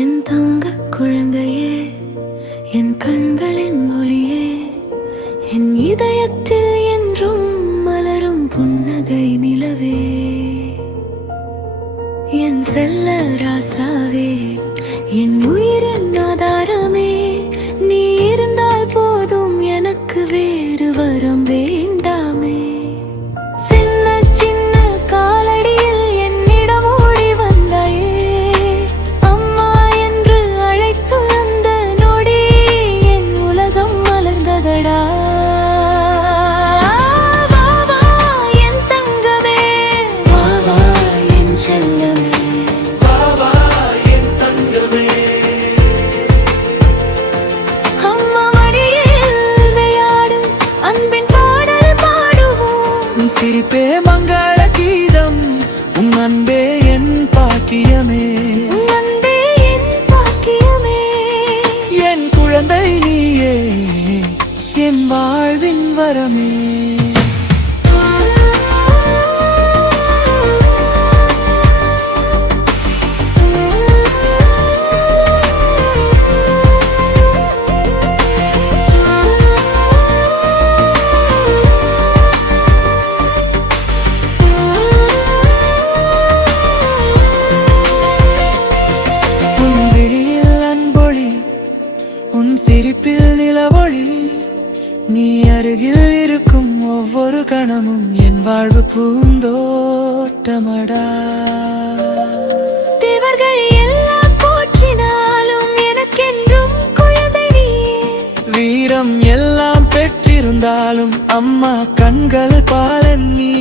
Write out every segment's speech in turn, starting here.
என் தங்க குழந்தையே, என் கண்களின் ஒளியே, என் இதயத்தில் என்றும் மலரும் புன்னகை நிலவே, என் செல்ல ராசாவே, என் உயிரின் ஆதாரமே, நீ இருந்தால் போதும் எனக்கு வேறு வரம் வேண்டாமே. சின்ன சின்ன காலடியில் என்னிடம் ஓடி வந்தாயே, அம்மா என்று அழைத்து அந்த நொடி என் உலகம் மலர்ந்ததடா. வா வா என் தங்கமே, வா வா என் செல்லமே, வா வா என் தங்கமே. அம்மா மடியில் விளையாடு, அன்பின் பாடல் பாடுவோம். உன் சிரிப்பே மங்கள கீதம், உன் அன்பே என் பாக்கியமே, உன் அன்பே என் பாக்கியமே. என் குழந்தை நீயே, என் வாழ்வின் வரமே. உன் விழியில் அன்பொழி, உன் சிரிப்பில் நிலவொளி, நீ அருகில் இருக்கும் ஒவ்வொரு கணமும் என் வாழ்வு பூந்தோட்டமடா. தேவர்கள் எல்லாம் போற்றினாலும் எனக்கென்றும் குழந்தை நீயே. வீரம் எல்லாம் பெற்றிருந்தாலும் அம்மா கண்கள் பாலன் நீ.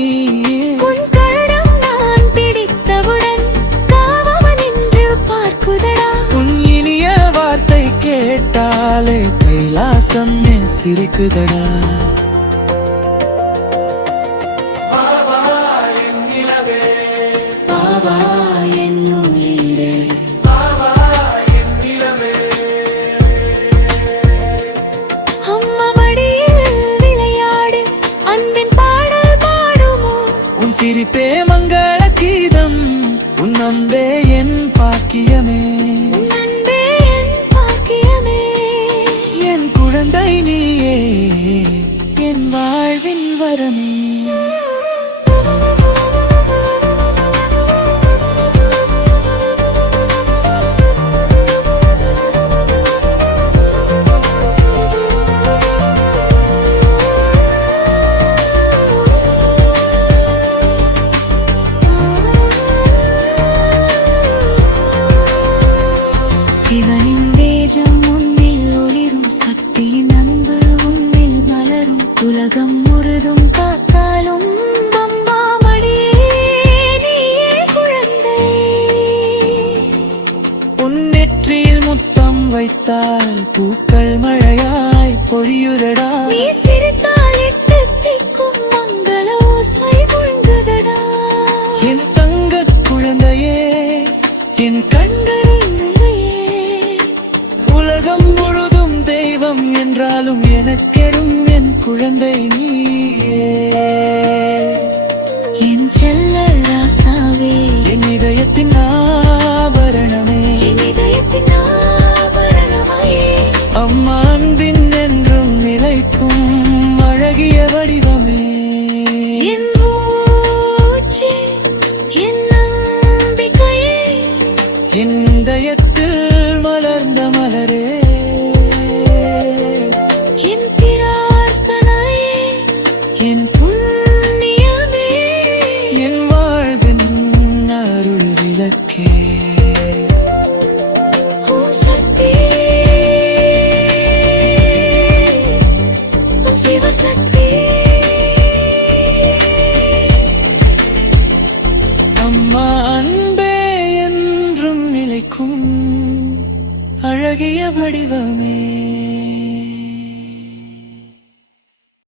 உன் கரம் நான் பிடித்தவுடன் காவல் நின்று பார்க்குதடா. உன் இனிய வார்த்தை கேட்டாலே கைலாசம் சிரிக்குதடா. வா வா என் உயிரே, அம்மா மடியில் விளையாடு, அன்பின் பாடல் பாடுவோம். உன் சிரிப்பே மங்கள கீதம், உன் அன்பே என் பாக்கியமே, உன் அன்பே என் பாக்கியமே. என் குழந்தை நீயே, என் வாழ்வின் வரமே. சிவனின் தேஜம் உன்னில் ஒளிரும், சக்தியின் அன்பு உன்னில் மலரும், உலகம் முழுதும் காத்தாலும் அம்மா மடியே நீயே குழந்தை. உன் நெற்றியில் முத்தம் வைத்தால் பூக்கள் மழையாய் பொழியுதடா. நீ சிரித்தால் எட்டு திக்கும் மங்கள ஓசை முழங்குதடா. என் தங்க குழந்தையே, என் கண்களின் ஒளியே, உலகம் முழுதும் தெய்வம் என்றாலும் எனக்கெரும் என் குழந்தை நீயே. என் செல்ல ராசாவே, என் இதயத்தின் ஆபரணமே, என் இதயத்தின் ஆபரணமாயே. அம்மா அன்பின் என்றும் நிலைக்கும் அழகிய வடிவமே. என் மூச்சே, என் நம்பிக்கையே, என் இதயத்தில் மலர்ந்த மலரே, என் பிரார்த்தனையே, என் புண்ணியமே. என் வாழ்வின் அருள் விளக்கே. ஓம் சக்தி, ஓம் சிவசக்தி. அம்மா அன்பே என்றும் நிலைக்கும் அழகிய வடிவமே.